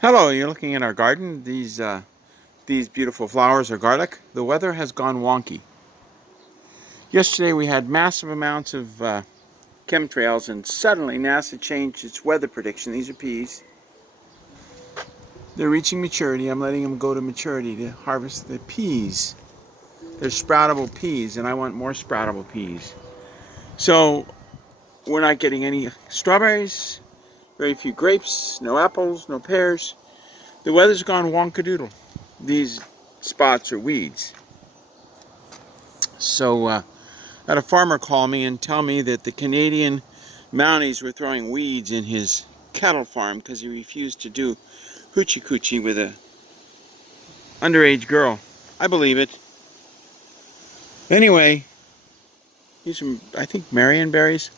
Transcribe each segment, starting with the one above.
Hello, you're looking at our garden. These beautiful flowers are garlic. The weather has gone wonky. Yesterday we had massive amounts of chemtrails, and suddenly NASA changed its weather prediction. These are peas. They're reaching maturity. I'm letting them go to maturity to harvest the peas. They're sproutable peas, and I want more sproutable peas. So we're not getting any strawberries, very few grapes, no apples, no pears. The weather's gone wonkadoodle. These spots are weeds. So had a farmer call me and tell me that the Canadian Mounties were throwing weeds in his cattle farm because he refused to do hoochie coochie with a underage girl. I believe it. Anyway, these are, I think, Marion berries.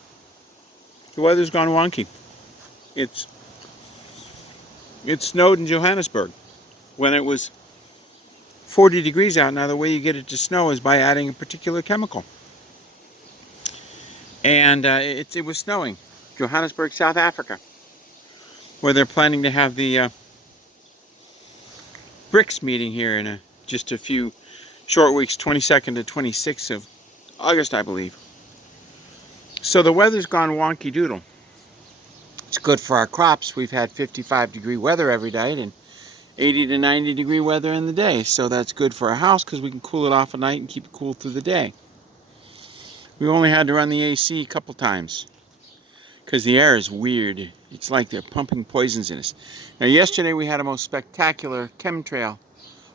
The weather's gone wonky. It's it snowed in Johannesburg when it was 40 degrees out. Now the way you get it to snow is by adding a particular chemical. And it was snowing. Johannesburg, South Africa, where they're planning to have the BRICS meeting here in just a few short weeks, 22nd to 26th of August, I believe. So the weather's gone wonky doodle. It's good for our crops. We've had 55-degree weather every night and 80 to 90-degree weather in the day. So that's good for our house because we can cool it off at night and keep it cool through the day. We only had to run the AC a couple times because the air is weird. It's like they're pumping poisons in us. Now, yesterday we had a most spectacular chemtrail.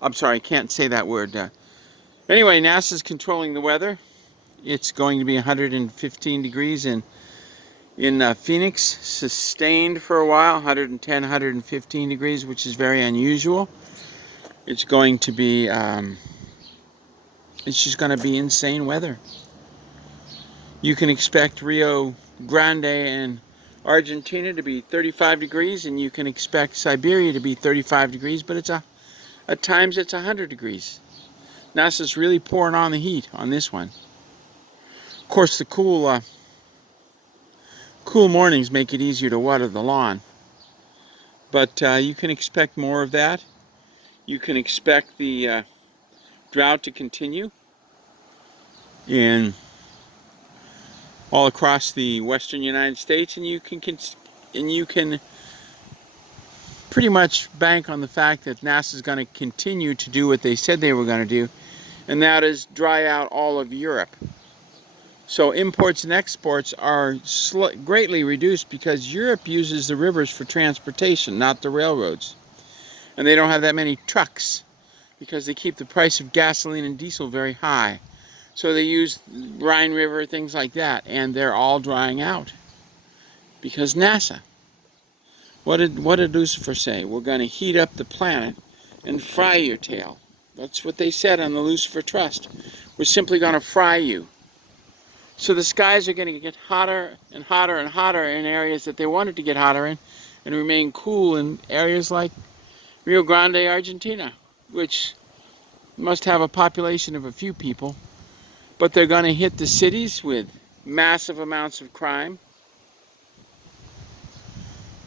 I'm sorry, I can't say that word. Anyway, NASA's controlling the weather. It's going to be 115 degrees in Phoenix, sustained for a while, 110, 115 degrees, which is very unusual. It's going to be, it's just going to be insane weather. You can expect Rio Grande and Argentina to be 35 degrees, and you can expect Siberia to be 35 degrees, but at times it's 100 degrees. NASA's really pouring on the heat on this one. Of course, the cool mornings make it easier to water the lawn. But you can expect more of that. You can expect the drought to continue in all across the western United States, and you can pretty much bank on the fact that NASA is going to continue to do what they said they were going to do, and that is dry out all of Europe. So imports and exports are greatly reduced because Europe uses the rivers for transportation, not the railroads. And they don't have that many trucks because they keep the price of gasoline and diesel very high. So they use Rhine River, things like that, and they're all drying out. Because NASA. What did Lucifer say? We're going to heat up the planet and fry your tail. That's what they said on the Lucifer Trust. We're simply going to fry you. So the skies are going to get hotter and hotter and hotter in areas that they wanted to get hotter in, and remain cool in areas like Rio Grande, Argentina, which must have a population of a few people. But they're going to hit the cities with massive amounts of crime,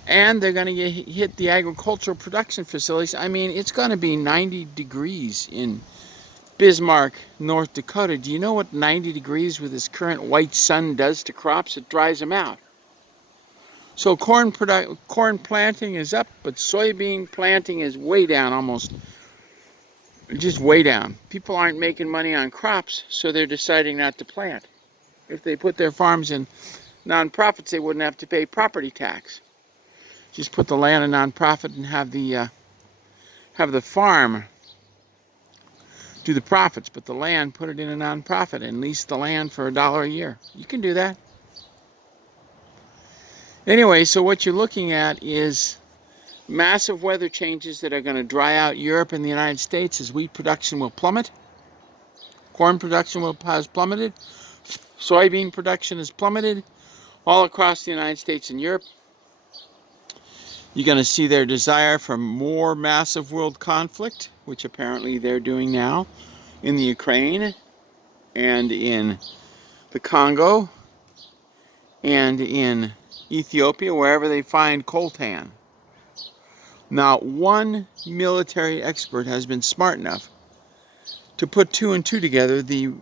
and they're going to hit the agricultural production facilities. I mean, it's going to be 90 degrees in Bismarck, North Dakota. Do you know what 90 degrees with this current white sun does to crops? It dries them out. So corn planting is up, but soybean planting is way down, almost just way down. People aren't making money on crops, so they're deciding not to plant. If they put their farms in nonprofits, they wouldn't have to pay property tax. Just put the land in nonprofit and have the farm do the profits, but the land, put it in a nonprofit and lease the land for $1 a year. You can do that. Anyway, so what you're looking at is massive weather changes that are going to dry out Europe and the United States as wheat production will plummet. Corn production has plummeted. Soybean production has plummeted all across the United States and Europe. You're going to see their desire for more massive world conflict, which apparently they're doing now in the Ukraine and in the Congo and in Ethiopia, wherever they find coltan. Not one military expert has been smart enough to put two and two together. The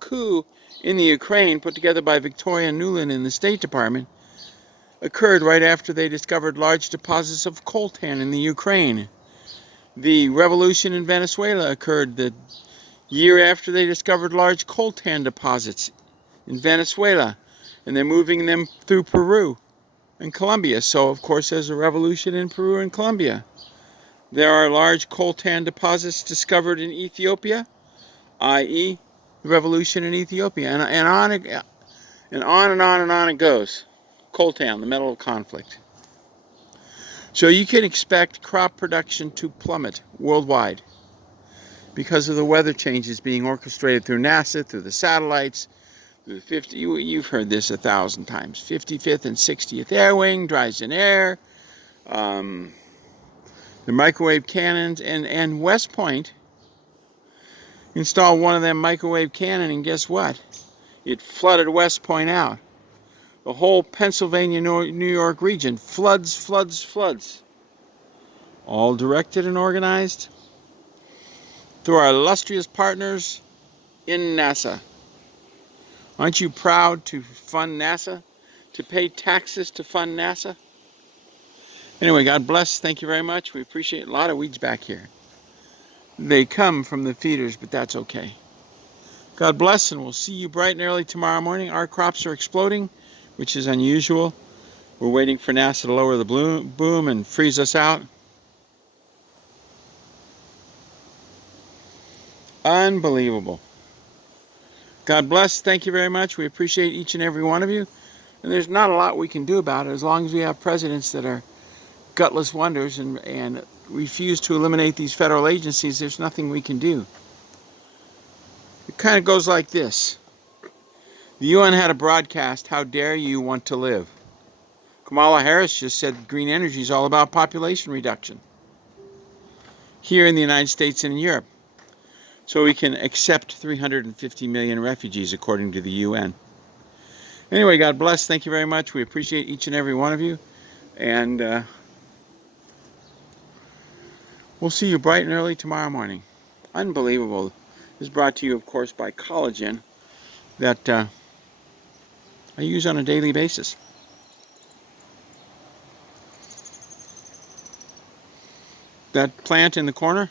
coup in the Ukraine, put together by Victoria Nuland in the State Department, occurred right after they discovered large deposits of coltan in the Ukraine. The revolution in Venezuela occurred the year after they discovered large coltan deposits in Venezuela, and they're moving them through Peru and Colombia. So, of course, there's a revolution in Peru and Colombia. There are large coltan deposits discovered in Ethiopia, i.e., the revolution in Ethiopia, and on and on and on and on it goes. Coltan, the metal of conflict. So you can expect crop production to plummet worldwide because of the weather changes being orchestrated through NASA, through the satellites, through the you've heard this 1,000 times, 55th and 60th Air Wing, Dryden Air, the microwave cannons, and West Point installed one of them microwave cannon, and guess what? It flooded West Point out. The whole Pennsylvania, New York region, floods, floods, floods. All directed and organized through our illustrious partners in NASA. Aren't you proud to fund NASA? To pay taxes to fund NASA? Anyway, God bless. Thank you very much. We appreciate a lot of weeds back here. They come from the feeders, but that's okay. God bless, and we'll see you bright and early tomorrow morning. Our crops are exploding, which is unusual. We're waiting for NASA to lower the boom and freeze us out. Unbelievable. God bless. Thank you very much. We appreciate each and every one of you. And there's not a lot we can do about it as long as we have presidents that are gutless wonders and refuse to eliminate these federal agencies. There's nothing we can do. It kind of goes like this. The UN had a broadcast, "How dare you want to live?" Kamala Harris just said green energy is all about population reduction here in the United States and in Europe. So we can accept 350 million refugees according to the UN. Anyway, God bless. Thank you very much. We appreciate each and every one of you. And we'll see you bright and early tomorrow morning. Unbelievable. This is brought to you, of course, by collagen that I use on a daily basis. That plant in the corner,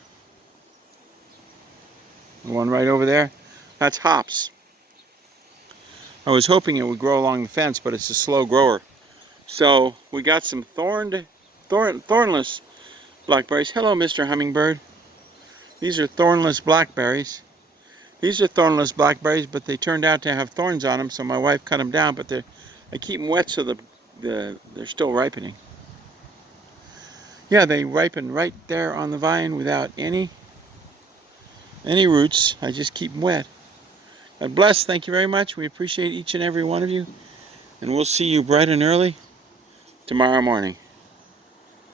the one right over there, that's hops. I was hoping it would grow along the fence, but it's a slow grower. So we got some thornless blackberries. Hello, Mr. Hummingbird. These are thornless blackberries. These are thornless blackberries, but they turned out to have thorns on them, so my wife cut them down, but I keep them wet so they're still ripening. Yeah, they ripen right there on the vine without any roots. I just keep them wet. God bless. Thank you very much. We appreciate each and every one of you. And we'll see you bright and early tomorrow morning.